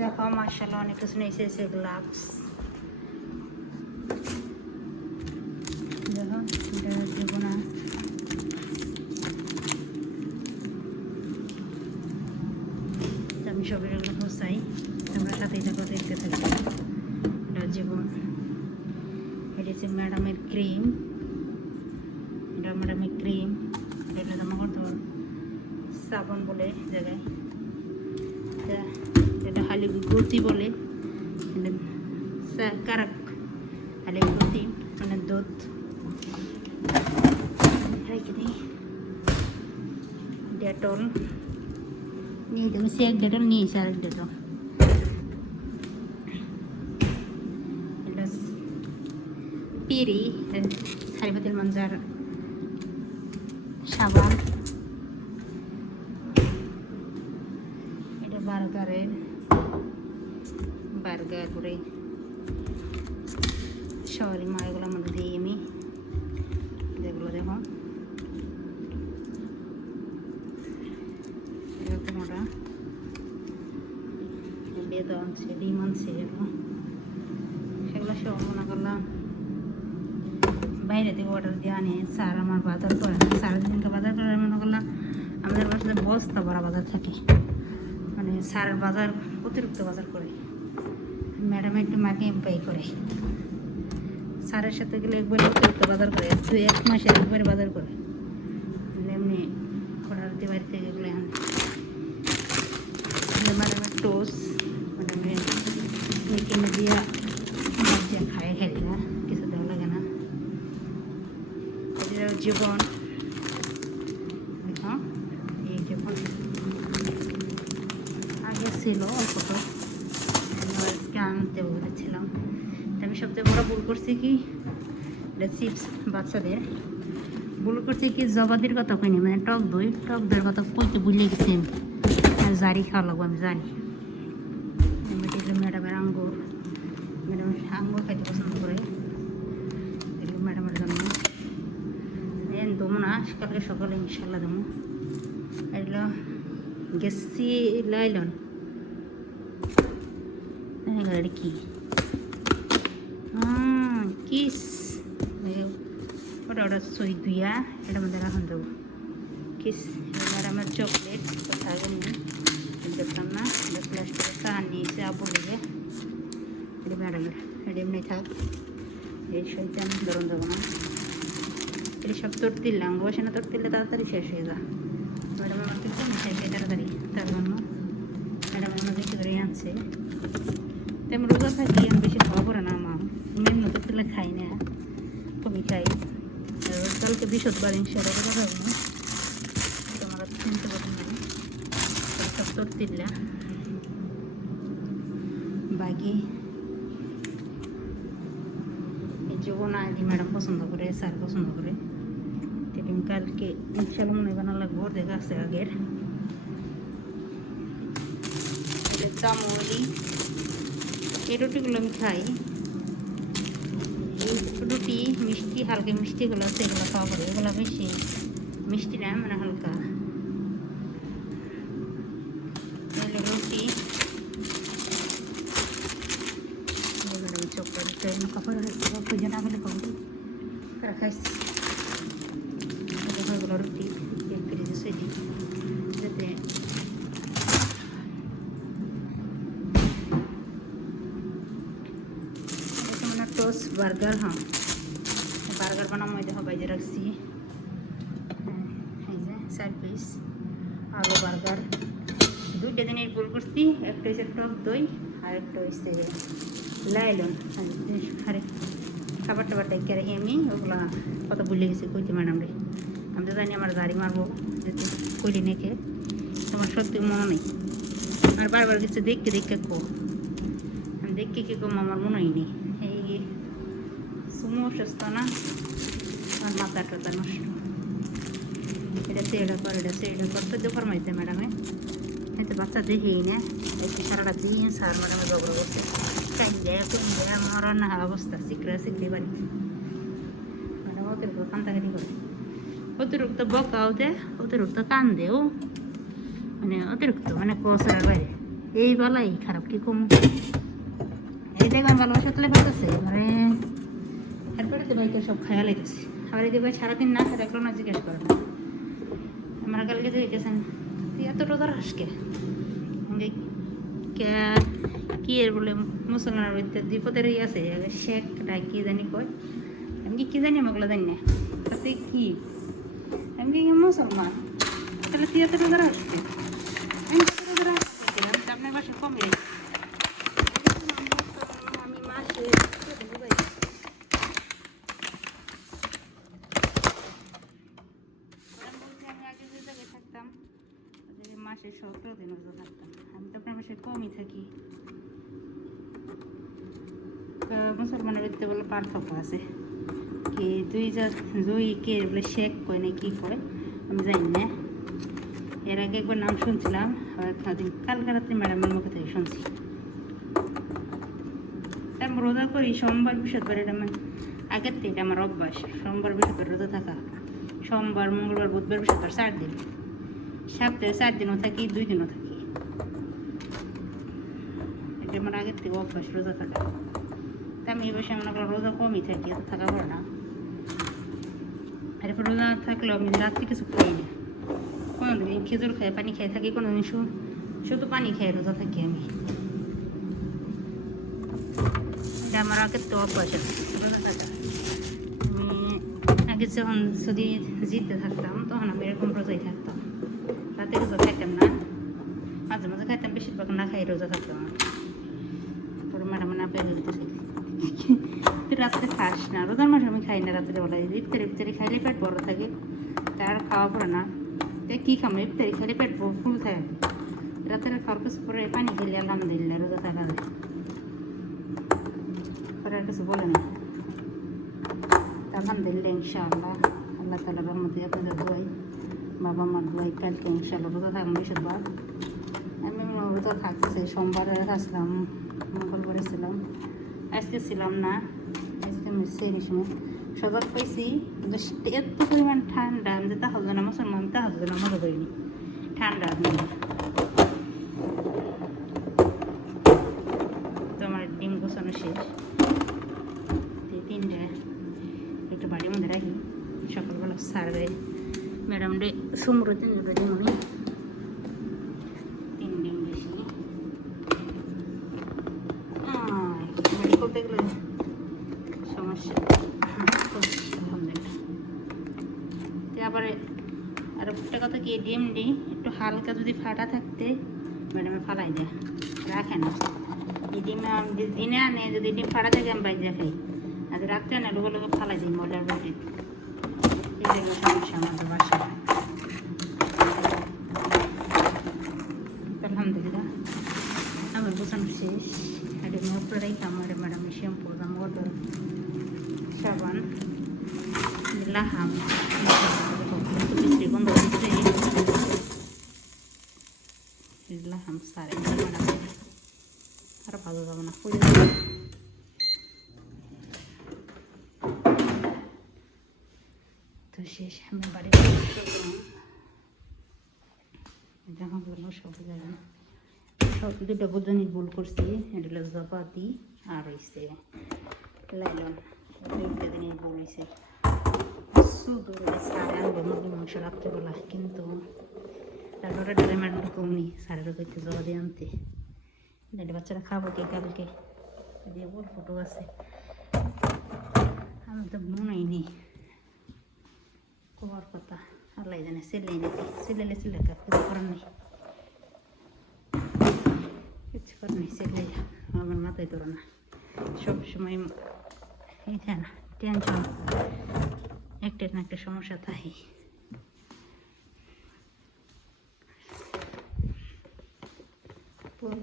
দেখো মার্শাল্লাহ অনেক কিছু নিয়ে এসেছে গ্লাভস। দেখো এটা দেবো না, আমি সবের এগুলো চাই, তোমরা সাথেই থাকো, দেখতে থাকি। এটা জীবন, এটা হচ্ছে ম্যাডামের ক্রিম, এটা ম্যাডামের ক্রিম, এটা তোমার তো সাবান বলে জায়গায়, এটা হালি গুর্তি বলে, কারাক হালি গুর্তি মানে দুধ রেখে দিই। ডেটল নিয়ে দেবো, সে এক ডেটল নিয়েছে, আরেক ডেটল। এটা পিরি হারিফাতিল মঞ্জার সাবান, এটা বার্গারের বার্গার করে সরি মা, এগুলোর মধ্যে দিই আমি, যেগুলো দেখো এরকম ওটা বেদ আনছে, ডিম আনছে, সেগুলো সব মনে করলাম বাইরে থেকে অর্ডার দিয়ে আনে। স্যার আমার বাজার করে না, সারাদিনকে বাজার করে, মনে করলাম আমাদের বাসাতে বস্তা ভরা বাজার থাকে, মানে স্যারের বাজার অতিরিক্ত বাজার করে, ম্যাডাম একটু মাকে এমপাই করে। স্যারের সাথে গেলে একবারে অতিরিক্ত বাজার করে, 1 মাসে একবারে বাজার করে, এমনি অর্ডার দিয়ে বাড়ি থেকে এগুলো আনে। ম্যাডামের টোস্ট, ম্যাডামের মেকিং দিয়া মজা খায়, খেলি না, কিছু দেওয়া লাগে না। এটাও জীবন, দেখো এই জীবন আগে ছিল অল্প, তো আজকে আনতে বলেছিলাম। আমি সবচেয়ে বড় ভুল করছি কি, এটা চিপস বাচ্চাদের, ভুল করছি কি জবাদির কথা কইনি, মানে টক দইয়ের কথা কইতে ভুলে গেছি আমি। জারি খাওয়া লাগবো, আমি জানি। ম্যাডামের আঙ্গুর, ম্যাডাম আঙ্গুর খাইতে পছন্দ করে, এগুলো ম্যাডামের জন্য দেবো না, কালকে সকালে ইনশাল্লাহ দেবো। এগুলো গেছি লাইলন, এটা কি কিস, ওটা সই দুইয়া, এটার মধ্যে রাখুন দেবো কিস। ম্যাডামের চকলেট কোথায় দেখলাম না, প্লাস্টিকের চান নিয়েছে আবু লেগে, এটা ম্যাডামের, এটা এমনি থাক, এই সইতে আমি ধরুন দেবো না। এটা সব তোর দিলাম, বসে না তোর দিলে তাড়াতাড়ি শেষ হয়ে যা। ম্যাডাম আমার কিন্তু মিশাই যায় তাড়াতাড়ি, তার জন্য ম্যাডাম আমার বেশি করে আনছে। তেমন রোজা থাকি আমি বেশি খাওয়া পড়ে না, আমার মেন তোর দিলে খাই না, কমই খাই। কালকে বৃহস্পতিবার ইনশাআল্লাহ রোজা খাবো না, তোমরা চিনতে পারো না, সব তোর দিলা বাকি জীবন আগে ম্যাডাম পছন্দ করে, স্যার পছন্দ করে। টিফিন কালকে ইনশাল্লাহ মনে বানা লাগবো, দেখা আছে আগের। চামড়ি এই রুটিগুলো আমি খাই, এই রুটি মিষ্টি, হালকা মিষ্টিগুলো আছে, এগুলো খাওয়া পড়ে, এগুলো বেশি মিষ্টি না, মানে হালকা রুটি। চকলেট কাপড় খুঁজে না গেলে কমটি খাইছি, এগুলো রুটি ফ্রিজে সেটি যাতে মানে টোস্ট বার্গার। হ্যাঁ বার্গার বানাম, ওই দেখো বাইজে রাখছি, এই যে 4 পিস আলু বার্গার। 2টা দিনের ভুল করছি, একটা হচ্ছে টক দই আর একটা হচ্ছে লাইলন। আরে খাবার টাবার দেখে রাখি আমি, ওগুলা কত ভুলে গেছি কইতে ম্যাডাম রে, আমি তো জানি আমার গাড়ি মারবো যেতে কইলে নেখে, তোমার সত্যি মনে নেই। আর বারবার কিছু দেখতে কো, আমি দেখে কি কম আমার মনে হয়নি। এই সুমো অসুস্থ না, আমার মাথা টাথা নষ্ট, এটা সেটা কর, এটা সেটা করতে যে ফরমাইছে ম্যাডামে, এতে বাচ্চা দেখেই না, দেখি সারাটা দিন স্যার ম্যাডামে ঝগড়া করছে, আমার না অবস্থা শিখরে বাড়ি, ম্যাডাম অতিরিক্ত কান্দাকাটি করে, অতিরিক্ত বকাও দেয়, অতিরিক্ত কান্দেও, মানে অতিরিক্ত মানে কষার বাইরে। এই বেলাই খারাপ কি কম এই দেখবেন ভালোবাসা তুলে ফেলতেছে মানে হেডবাড়িতে বাইকে সব খায়া লাইতেছে আবার এই দেখবে সারাদিন না খেয়ে দেখলো না জিজ্ঞেস করে না আমার কালকে তো গেছেন তুই এত রোজার হাসকে কি এর বলে মুসলমানের ভিতরে বিপদের আছে শেখটা কি জানি কয় আমি কি জানি আমাগুলো জানি না তাতে কি আমি কি মুসলমান তাহলে তুই এত রোজার হাসকে আমি এত রোজার হাসছিলাম আপনার বাসা কমে আমি মাসে থাকতাম মাসে 17 দিন রোজা থাকতাম আমি তো আপনার মাসে কমই থাকি মুসলমানের ভিতরে বলে পার্থক্য আছে কি দুই কে বলে শেখ কয় না কি কয় আমি জানি না এর আগে একবার নাম শুনছিলাম কালকে রাত্রে ম্যাডামের মুখে থেকে শুনছি তারপর রোজা করি সোমবার বৃহস্পতিবার এটা আগের থেকে এটা আমার অভ্যাস সোমবার বৃহস্পতিবার রোজা থাকা সোমবার মঙ্গলবার বুধবার বৃহস্পতিবার 4 দিন সপ্তাহে 4 দিনও থাকি 2 দিনও থাকি এটা আমার আগের থেকে অভ্যাস রোজা থাকা তা আমি এই বসে মনে করো রোজা কমই থাকি এত থাকা পড়ে না এরপর রোজা থাকলেও আমি রাত্রি কিছু খাই না কোনোদিন খেজুর খাই পানি খাই থাকি কোনোদিন শুধু পানি খাই রোজা থাকি আমি এটা আমার আগের তো অভ্যাস রোজা থাকা আমি আগে যখন যদি জিতে থাকতাম তখন আমি এরকম রোজাই থাকতাম রাতে রোজা খাইতাম না মাঝে মাঝে খাইতাম বেশিরভাগ না খাই রোজা থাকতাম আমার পরে ম্যাডাম না পেয়ে দিতেছে তুই রাত্রে খাস না রোজার মাসে আমি খাই না রাত্রে বেলায় ইফতারি খাইলে পেট বড় থাকে তার খাওয়া পড়ে না তাই কী খাবো ইফতারি খাইলে পেট ফুল থাকে রাতের খাওয়ার কিছু পরে পানি খেলে আলহামদুলিল্লাহ রোজা থাকা যায় পরে আর কিছু বলে না আলহামদুলিল্লাহ ইনশাআল্লাহ আল্লাহ তাআলার রহমতে আপনাদের দোয়াই বাবা মার দোয়াই কালকে ইনশাআল্লাহ রোজা থাকবো বৃহস্পতিবার আমি রোজা থাকতেছি সোমবারে আসলাম মঙ্গলবারে ছিলাম আজকে ছিলাম না আজকে আমি সেই সময় সজাগ পাইছি এত পরিমাণ ঠান্ডা আমি তা হবে না মুসলমান তা হবে না মজা করিনি ঠান্ডা তো আমার ডিম গোছানো শেষ 3টা একটু বাড়ির মধ্যে রাখি সকালবেলা সারবে ম্যাডাম রে সুমরো 3 দিন উনি 3 ডিম বেশি করতে গেলে সমস্যা আলহামদুলিল্লাহ আবার আর একটা কথা কি ডিম একটু হালকা যদি ফাটা থাকতে ম্যাডামে ফালাই দেয় রাখে না এই ডিম দিনে আনে যদি ডিম ফাটা থাকে আমি বাইরে খাই আর রাখতে না লোক লোক ফালাই দিই ময়লার বাটি এই জন্য সমস্যা আমাদের বাসায় আলহামদুলিল্লাহ আমার গোছানো শেষ এটা উপরে আমার ম্যাডামের শ্যাম্পু দামর সাবান লাহাম বন্ধ লাহাম সারে ম্যাডাম আর ভালো যাবে না তো শেষ আমি বাড়ি জামাগুলো সব জায়গায় সব 2টা বোঝানি ভুল করছি এটা হলো জপাতি আর হয়েছে লাইলন 2টা দিনের ভুল হয়েছে শুধু সারে আনবো মুরগি মাংস রাত্রেবেলা কিন্তু তারপরে ডালেমান্ড কমনি সারেরও করতে জবা দিয়ে আনতে এটা বাচ্চারা খাবো কে কালকে দিয়ে বল ফটো আছে আমি তো মনেই নেই কবার কথা আল্লাহ জানে সেলে কিছু করার নেই কিছু করার নেই সেলে আমার মাথায় ধরো না সবসময় এইটা না টেনশন একটা না একটা সমস্যা থাকে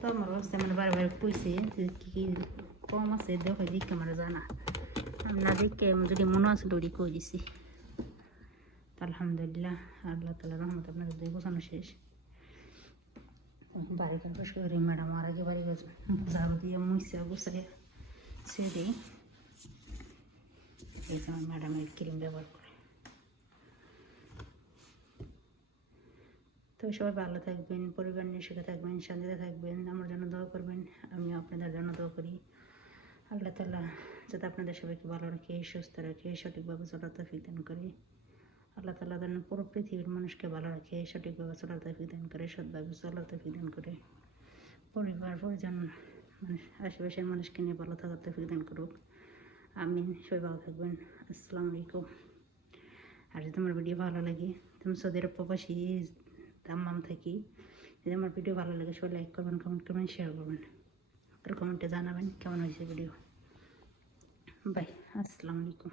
তো আমার অবস্থা মানে বারবার কইছে যে কি কম আছে দেখো দিকে আমার জানা আমি না দেখে যদি মনে আছে ওটি কই দিছি আলহামদুলিল্লাহ আল্লাহ তাআলার রহমতে আপনাদের দিয়ে গোছানো শেষ বাড়ি কাজ করে ম্যাডাম আর আগে বাড়ি গেছে ঝাড়ু দিয়ে মুছে গুছাইয়া ছেড়ে এই যে আমার ম্যাডামের ক্রিম ব্যবহার করে তো সবাই ভালো থাকবেন, পরিবার নিয়ে সুখে থাকবেন, শান্তিতে থাকবেন, আমার জন্য দোয়া করবেন, আমিও আপনাদের জন্য দোয়া করি। আল্লাহ তাআলা যাতে আপনাদের সবাইকে ভালো রাখে, সুস্থ রাখে, সঠিকভাবে চলার তৌফিক দান করে। আল্লাহ তাআলা যেন পুরো পৃথিবীর মানুষকে ভালো রাখে, সঠিকভাবে চলার তৌফিক দান করে, সৎভাবে চলার তৌফিক দান করে। পরিবার পরিজন মানুষ আশেপাশের মানুষকে নিয়ে ভালো থাকার তৌফিক দান করুক। আমিন। সবাই ভালো থাকবেন। আসসালামু আলাইকুম। আর যদি আমার ভিডিও ভালো লাগে, তুমি সৌদি আরব প্রবাসী দাম্মাম থাকি, যদি আমার ভিডিও ভালো লাগে সবাই লাইক করবেন, কমেন্ট করবেন, শেয়ার করবেন, আর কমেন্টে জানাবেন কেমন হয়েছে ভিডিও। বাই। আসসালামু আলাইকুম।